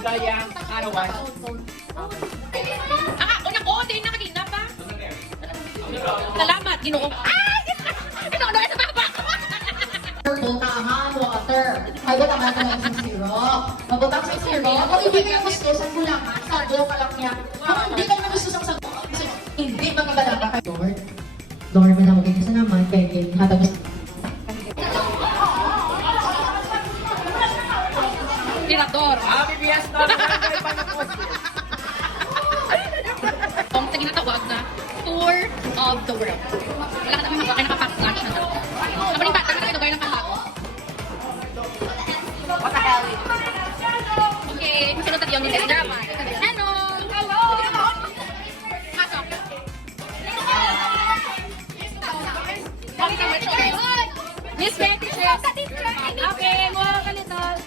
Ligayang arawan. Una ko, hindi nakagina pa. Salamat, Ginoo. Ay! Ginoo na sa baba ko. Buntahan, water. Hagot ang natin ng syrup. Mabutang sa syrup. Kung hindi kayo gusto sa kulangan, sago ka lang niya. Kung hindi kayo gusto sa sago, hindi magagala ka kayo. Lord, may naman kayo sa naman, kaya hatagos. Tirador. Happy Fiesta! Barangay Panapos! Ang tinatawag na Tour of the World. Wala ka naman mag-wakay nakapack lunch na daw. Naman yung bata, nakita lugar ng Palago. What the hell? Okay, sunod natin yung Nintendo drama. Hello! Hello! Pasok. Miss Betty, okay, mga kalital.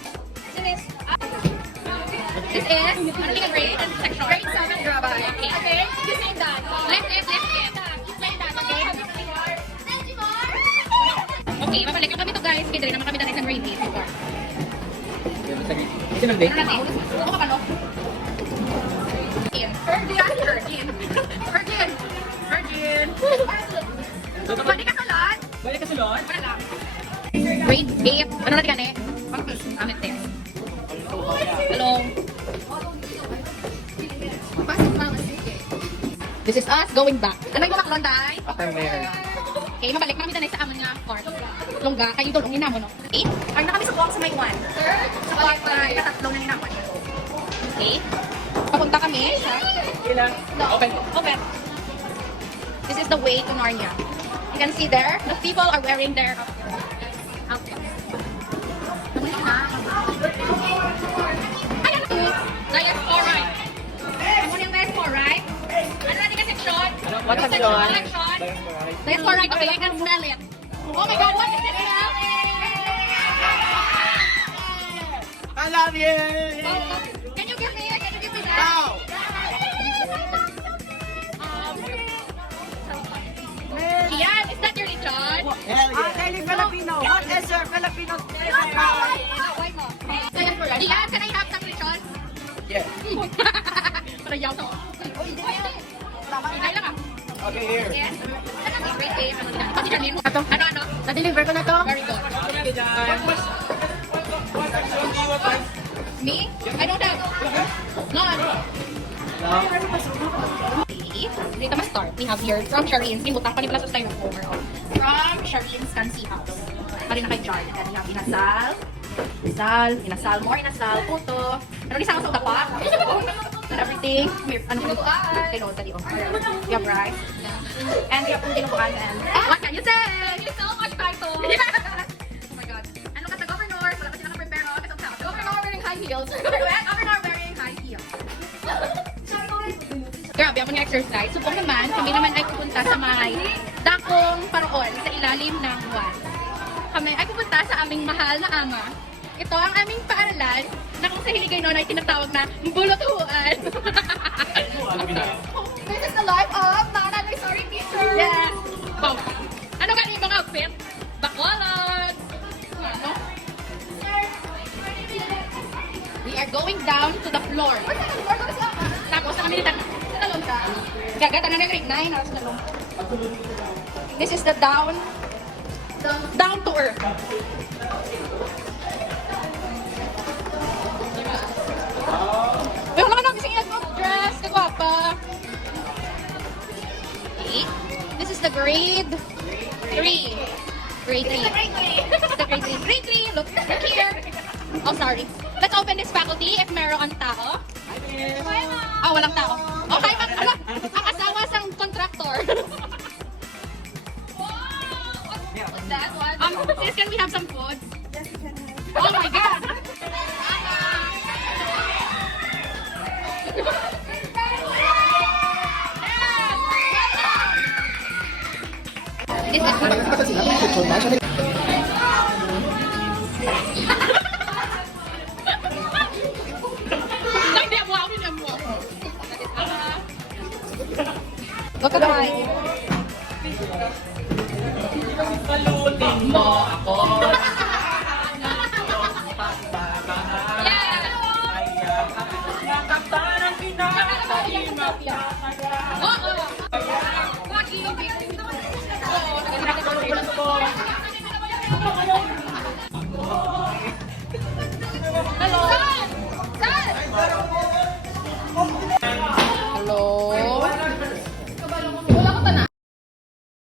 This is, ano yung grade and section? Grade 7 drama. Okay. Okay, you same that. Left. Explain that, okay? Okay, mabalik lang kami to guys. Kaya naman kami dati sa grade 8 before. Kasi nang day? Ano natin? Ano ka palo? Virgin. Balik ka sa lot. Balik ka sulod? Wala lang. Grade 8. Ano natin gani? Amit test. Hello. This is us going back. Ano yung maklon, Day? After mayor. Okay, mabalik na kami na sa amin nga court. Lungga, kayo doon, ungin mo, no? Okay? Ay, na kami sa buwang sa may 1. Sa buwang na ikatatlong na ninakon. Okay. Papunta kami sa... Ilan? Open. Open. This is the way to Narnia. You can see there, the people are wearing their outfits. Ayan na! Diaspora. Ano yung diaspora, right? Ano natin ka section? What section? Diaspora, okay, I can smell it. Oh my God, what is this smell? I love you! Can you give me that? Now! Gian, is that your lechon? Hell yeah! Daily Filipino. What is your Filipino? Diaspora. Gian, can I have some lechon? Yeah. Para yaw to. Hinay lang ah. Okay, here. Yes. Great day. Pati Charlene. Ano? Na-deliver ko na to? Very good. Okay, dyan. Me? I don't have. None. Dito ma-start. We have here from Sharine's. Limutang pa ni Plasos tayo ng over. From Sharine's Kansi House. Pari na kay Jarl. Then we have inasal, more inasal, puto. Ano ni sa dapa? And everything. Ano ko tino tadi oh. We have rice. And we have dinuguan and what can you say? Thank you so much, Kaito. Oh my God. Ano ka governor? Wala pa sila na-prepare ako sa tao. Governor wearing high heels. Governor wearing high heels. Grabe ako exercise. Supong naman, kami naman ay pupunta sa may dakong paroon sa ilalim ng buwan. Kami ay pupunta sa aming mahal na ama. Ito ang aming paaralan na kung sa hiligay noon ay tinatawag na bulutuan. This is the life of Nanay Sorry Teacher. Yes! Wow! Ano ka yung mga outfit? Bacolod! Ano? We are going down to the floor. Tapos sa kami nila. Gagata na grade 9. This is the down to earth. Wala ka namin singin mo dress. Kagwapa. Okay. This is the grade 3. Grade 3. The grade 3. Grade 3. Look here. Oh, sorry. Let's open this faculty if meron tao. Ah, walang tao. Okay, ang asawa sang contractor. What's that one? Sis, can we have some food? Yes, you can have. Oh my God! This is Huwag ka kumain. Palutin mo ako. Yeah! tilapia.